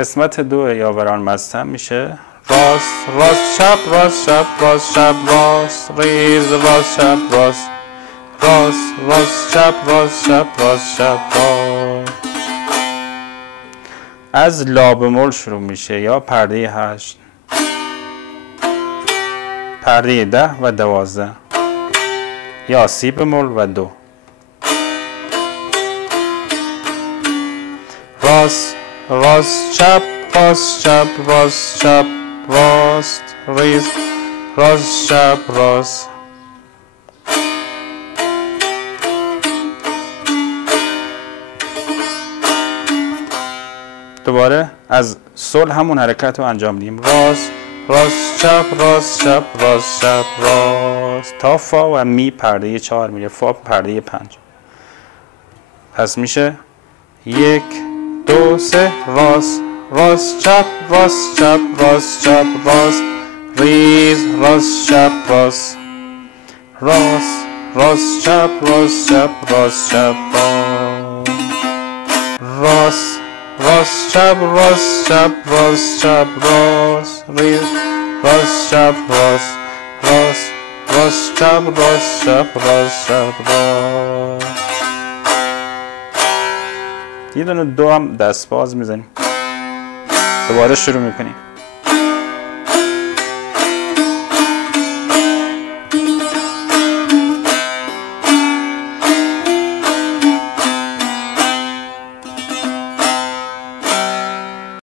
قسمت 2 یاوران مستم میشه راست راست چپ راست چپ راست چپ راست ریز راست چپ راست راست راست چپ راست چپ راست چپ راست. از لا بمول شروع میشه یا پرده 8 پرده 10 و 12 یا سی بمول و 2 راست راست چپ راست چپ راست چپ راست ریز راست چپ راست. دوباره از سل همون حرکت رو انجام میدیم راست راست چپ راست چپ راست چپ راست تا فا و می پرده 4 میره فا پرده 5. پس میشه 1 2 3 راست راست چپ راست چپ راست چپ راست ریز راست چپ راست راست راست چپ راست چپ راست چپ راست راست چپ راست چپ راست چپ راست ریز راست چپ راست راست راست چپ راست چپ راست چپ راست. یه دونه 2 هم دست باز میزنیم. دوباره شروع میکنیم.